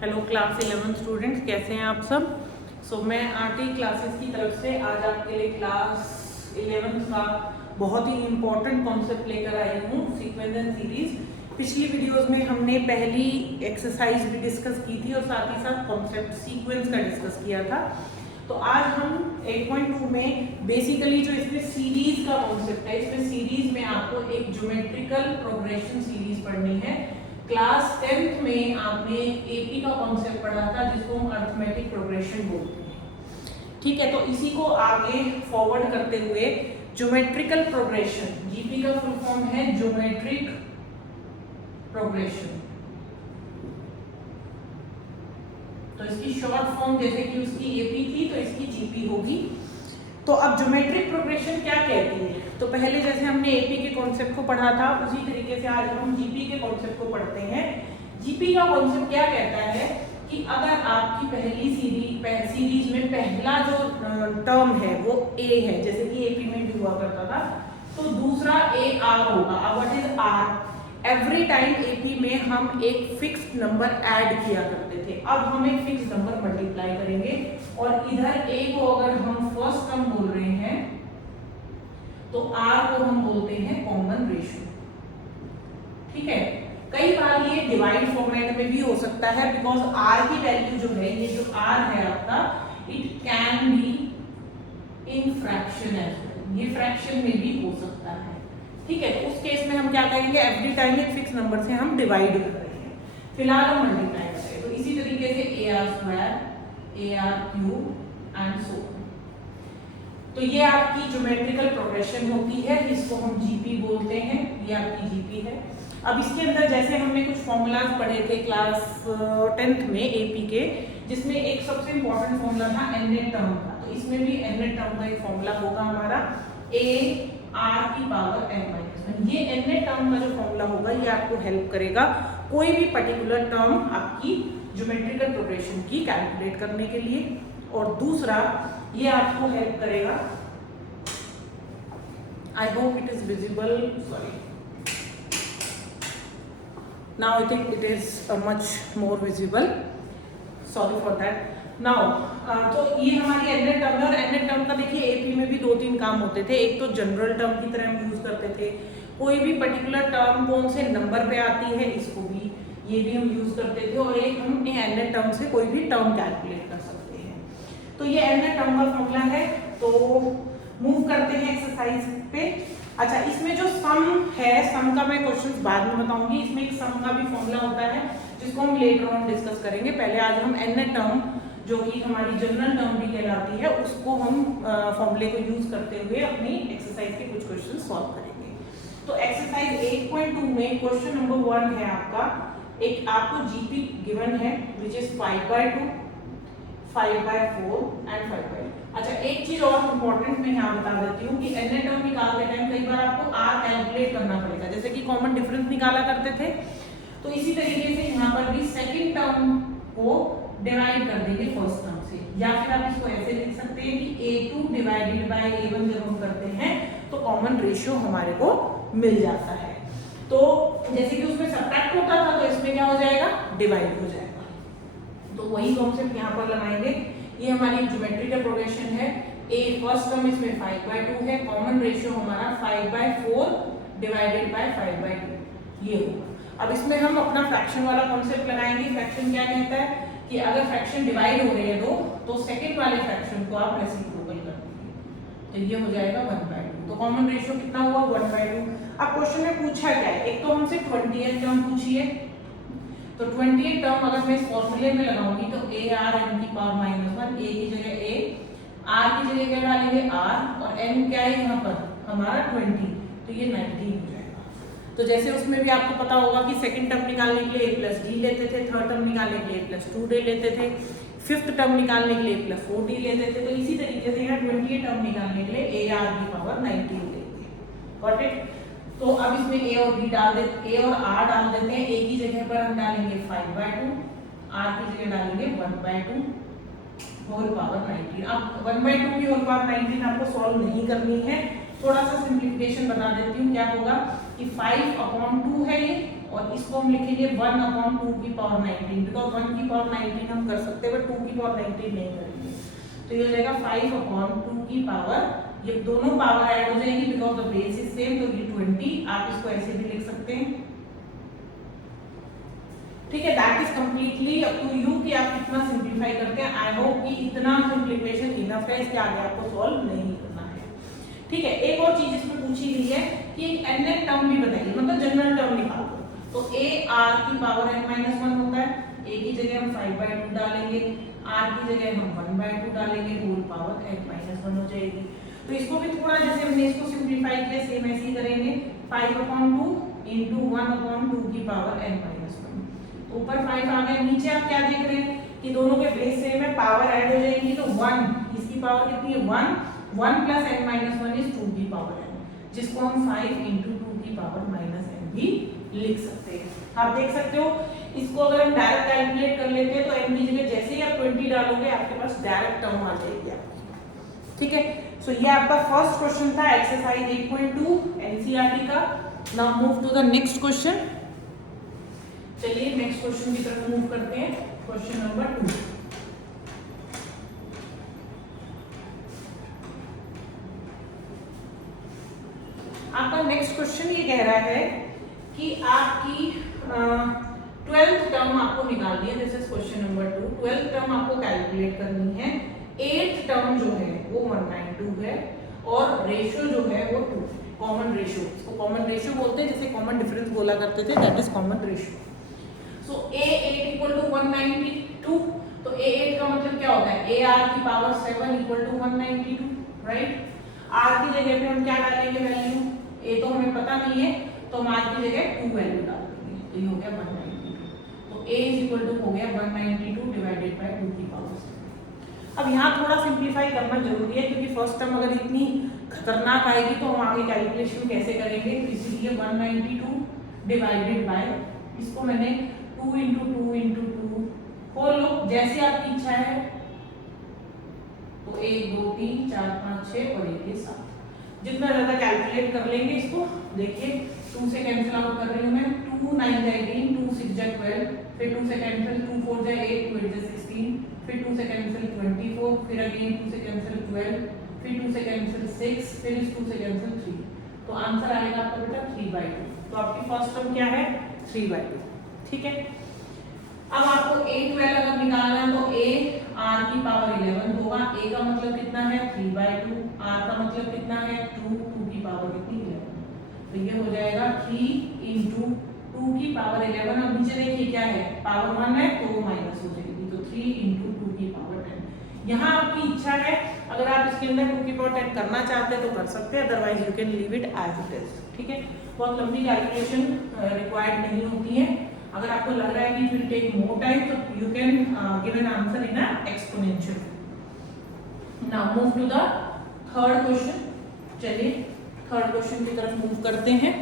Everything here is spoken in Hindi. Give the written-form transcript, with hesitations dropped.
हेलो क्लास 11 स्टूडेंट्स, कैसे हैं आप सब। मैं आरटी क्लासेस की तरफ से आज आपके लिए क्लास 11 का बहुत ही इम्पोर्टेंट कॉन्सेप्ट लेकर आई हूँ, सीक्वेंस एंड सीरीज। पिछली वीडियोस में हमने पहली एक्सरसाइज भी डिस्कस की थी और साथ ही साथ कॉन्सेप्ट सीक्वेंस का डिस्कस किया था। तो आज हम 8.2 में बेसिकली जो इसमें सीरीज का कॉन्सेप्ट है, इसमें सीरीज में आपको एक ज्योमेट्रिकल प्रोग्रेशन सीरीज पढ़नी है। क्लास 10th में आपने एपी का कॉन्सेप्ट पढ़ा था जिसको हम अरिथमेटिक प्रोग्रेशन बोलते हैं। ठीक है, तो इसी को आगे फॉरवर्ड करते हुए ज्योमेट्रिकल प्रोग्रेशन, जीपी का फुल फॉर्म है ज्योमेट्रिक प्रोग्रेशन। तो इसकी शॉर्ट फॉर्म जैसे कि उसकी एपी थी तो इसकी जीपी होगी। तो अब ज्योमेट्रिक प्रोग्रेशन क्या कहती है, तो पहले जैसे हमने एपी के कॉन्सेप्ट को पढ़ा था उसी तरीके से आज हम जीपी के कॉन्सेप्ट को पढ़ते हैं। जीपी का कॉन्सेप्ट क्या कहता है कि अगर आपकी पहली सीरीज में पहला जो टर्म है वो ए है, जैसे कि एपी में भी हुआ करता था, तो दूसरा ए आर होगा। अब what is R? Every time AP में हम एक फिक्स्ड नंबर ऐड किया करते थे, अब हम एक फिक्स्ड नंबर मल्टीप्लाई करेंगे और इधर ए को अगर हम फर्स्ट टर्म बोल रहे हैं तो आर को हम बोलते हैं कॉमन रेशियो। ठीक है, कई बार ये डिवाइड फॉर्मेट में भी हो सकता है, बिकॉज आर की वैल्यू जो है, ये जो आर है आपका, it can be in fraction as well, ये फ्रैक्शन में भी हो सकता है। ठीक है, तो उस केस में हम क्या करेंगे, एवरी टाइम एक फिक्स नंबर से हम डिवाइड कर रहे हैं, फिलहाल हम मल्टीप्लाई कर रहे हैं। तो इसी तरीके से A R square, A R cube and so. तो ये आपकी ज्योमेट्रिकल प्रोग्रेशन होती है, इसको हम जीपी बोलते हैं, ये आपकी जीपी है। अब इसके अंदर जैसे हमने कुछ फॉर्मूलाज पढ़े थे क्लास 10th में एपी के, जिसमें एक सबसे इंपॉर्टेंट फॉर्मूला था एननेट टर्म का, तो इसमें भी एननेट टर्म का एक फॉर्मूला होगा हमारा ए आर की पावर एन माइनस 1। ये एननेट टर्म का जो फॉर्मूला होगा ये आपको हेल्प करेगा कोई भी पर्टिकुलर टर्म आपकी ज्योमेट्रिकल प्रोग्रेशन की कैलकुलेट करने के लिए। और दूसरा ये आपको हेल्प करेगा, I hope it is visible, sorry, now I think it is much more visible, sorry for that। now तो ये हमारी एननेट टर्म है, और एननेट टर्म का देखिए एपी में भी 2-3 काम होते थे। एक तो जनरल टर्म की तरह हम यूज करते थे, कोई भी पर्टिकुलर टर्म कौन से नंबर पे आती है इसको भी, ये भी हम यूज करते थे, और एक हम एननेट टर्म से कोई भी टर्म कैलकुलेट कर सकते हैं। तो ये एननेट टर्म का फॉर्मूला है। तो मूव करते हैं एक्सरसाइज पे। अच्छा, इसमें जो सम है, सम का मैं क्वेश्चंस बाद में बताऊंगी, इसमें एक सम का भी फॉर्मूला होता है जिसको हम लेटर ऑन डिस्कस करेंगे। पहले आज हम एननेट टर्म, जो कि हमारी जनरल टर्म भी कहलाती है, उसको हम फॉर्मूले को यूज करते हुए अपनी एक्सरसाइज के कुछ क्वेश्चन सॉल्व करेंगे। तो एक्सरसाइज 8.2 में क्वेश्चन नंबर 1 है आपका, एक आपको जीपी गिवन है विच इज 5/2, 5/4 एंड 5/2। अच्छा, एक चीज और इम्पोर्टेंट मैं यहाँ बता देती हूँ कि एननेट टर्म निकालते टाइम कई बार आपको आर कैलकुलेट करना पड़ेगा, जैसे कि कॉमन डिफरेंस निकाला करते थे, तो इसी तरीके से यहाँ पर भी सेकंड टर्म को डिवाइड कर देंगे फर्स्ट टर्म से, या फिर आप इसको ऐसे लिख सकते हैं कि a2 डिवाइडेड बाय a1 जब हम करते हैं तो कॉमन रेशियो हमारे को मिल जाता है। तो जैसे कि उसमें सब्ट्रैक्ट होता था तो इसमें क्या हो जाएगा, डिवाइड हो जाएगा। तो वही कॉन्सेप्ट यहाँ पर लगाएंगे। ये हमारी ज्योमेट्रिकल प्रोग्रेशन है, a फर्स्ट टर्म इसमें 5/2 है, कॉमन रेशियो हमारा 5/4 डिवाइडेड बाय 5/2 ये होगा। अब इसमें हम अपना फ्रैक्शन वाला कॉन्सेप्ट लगाएंगे। फ्रैक्शन क्या कहता है कि अगर फ्रैक्शन डिवाइड हो रही है दो, तो सेकंड वाले फ्रैक्शन को आप रेसिप्रोकल कर देंगे, तो ये हो जाएगा 1/2। तो कॉमन रेशियो कितना हुआ, 1/2। अब क्वेश्चन में पूछा क्या है, एक तो हमसे 20th टर्म पूछी है, तो 20th टर्म अगर मैं इस फॉर्मूले में लगाऊंगी तो a r n की पावर -1, a की जगह a, r की जगह क्या डालेंगे r, और n क्या है यहाँ पर हमारा 20, तो ये 19 हो जाएगा। तो जैसे उसमें भी आपको पता होगा कि सेकंड टर्म निकालने के लिए a+d लेते थे, थर्ड टर्म निकालने के लिए a+2d लेते थे, फिफ्थ टर्म निकालने के लिए a+4d लेते थे, तो इसी तरीके से यहाँ 20th टर्म निकालने के लिए a r की पावर 19 लेंगे। Got it? तो अब इसमें a और b डाल देते, a और r डाल देते हैं। a की जगह पर हम डालेंगे 5/2, r की जगह डालेंगे 1/2 होल पावर 19। अब 1/2 की होल पावर 19 आपको सॉल्व नहीं करनी है, थोड़ा सा सिंप्लीफिकेशन बता देती हूँ। क्या होगा कि 5/2 है ये, और इसको हम लिखेंगे 1/2 की पावर 19, बिकॉज 1 की पावर 19 हम कर सकते हैं बट 2 की पावर 19 नहीं करेंगे। तो ये हो जाएगा 5/2 की पावर, ये दोनों पावर ऐड हो जाएगी because the base is same, तो ये 20। आप इसको ऐसे भी लिख सकते हैं, ठीक है। That is completely up to you कि आप कितना सिंप्लीफाई करते हैं। आई होप कि इतना सिंप्लीफिकेशन इनफ है, इसके आगे आपको सॉल्व नहीं करना है, ठीक है। एक और चीज इसमें पूछी गई है कि एक n टर्म भी बताइए, मतलब जनरल टर्म निकाल दो। तो a r की पावर n-1 होता है, a की जगह हम 5/2 डालेंगे, r की जगह हम 1/2 डालेंगे, होल पावर n-1 हो जाएगी। तो इसको भी थोड़ा जैसे हमने इसको सिंप्लीफाई किया सेम ऐसे ही करेंगे, 5/2 into 1/2 की पावर n-1। ऊपर 5 आ गया, नीचे आप क्या देख रहे हैं कि दोनों के बेस सेम है, पावर ऐड हो जाएंगी तो 1, इसकी पावर कितनी है 1 प्लस n-1 इज 2 की पावर n, जिसको हम 5 into 2 की पावर -n भी लिख सकते हैं। आप देख सकते हो इसको अगर हम डायरेक्ट कैलकुलेट कर लेते हैं तो n की जगह जैसे ही आप 20 डालोगे आपके पास डायरेक्ट टर्म आ जाएगी आपकी, ठीक है। सो ये आपका फर्स्ट क्वेश्चन था एक्सरसाइज 8.2 एनसीईआरटी का। Now move to the next question. चलिए नेक्स्ट क्वेश्चन की तरफ मूव करते हैं, क्वेश्चन नंबर 2। आपका नेक्स्ट क्वेश्चन ये कह रहा है कि आपकी 12th टर्म आपको निकालनी है, this is question number 2। 12th term आपको कैलकुलेट करनी है, 8th टर्म जो है वो 1/2 है और रेशियो जो है वो 2, कॉमन रेशियो, इसको कॉमन रेशियो बोलते हैं, जैसे कॉमन डिफरेंस बोला करते थे, that is common ratio. So A8 equal to 192, तो A8 का मतलब क्या होता है, AR की power 7 equal to 192, right. R की जगह पे हम क्या डालेंगे वैल्यू, A तो हमें पता नहीं है तो हम R की जगह 2 वैल्यू डाल देंगे, तो ये हो गया 192। तो A is equal to हो गया 192 डिवाइडेड बाय 2 की पावर 7। अब यहाँ थोड़ा सिंप्लीफाई करना जरूरी है क्योंकि फर्स्ट टर्म अगर इतनी खतरनाक आएगी तो हम आगे कैलकुलेशन कैसे करेंगे, इसीलिए 192 डिवाइडेड बाय, इसको मैंने 2 into 2 into 2 खोल लो जैसी आपकी इच्छा है, तो 1 2 3 4 5 6 और 1 ये 7, जितना ज्यादा कैलकुलेट कर लेंगे इसको। देखिए 2 से कैंसिल आउट कर रही हूँ मैं, 2 9 18, 2 6 12, फिर 2 से कैंसिल 2 4 8, 2 8 16, फिर 2 से कैंसिल 24, फिर अगेन 2 से कैंसिल 12, फिर 2 से कैंसिल 6, फिर इस 2 से कैंसिल 3, तो आंसर आएगा आपका बेटा 3/2। तो आपकी फर्स्ट टर्म क्या है 3/2, ठीक है। अब आपको A12 अगर निकालना है तो A R की पावर 11 होगा, A का मतलब कितना है 3/2, R का मतलब कितना है 2 की पावर कितनी 11, तो ये हो जाएगा 3 into 2 की पावर 11। अब नीचे देखिए क्या है, पावर 1 है तो माइनस हो जाएगी, तो 3 into 2 की पावर 10। यहाँ आपकी इच्छा है, अगर आप इसके अंदर 2 की पावर 10 करना चाहते हैं तो कर सकते हैं, otherwise you can leave it as it is, ठीक है। बहुत लंबी कैलकुलेशन रिक्वायर्ड नहीं होती है। अगर आपको लग रहा है कि it will take more time तो you can give an answer in exponential. Now move to the third question. चलिए थर्ड क्वेश्चन की तरफ मूव करते हैं।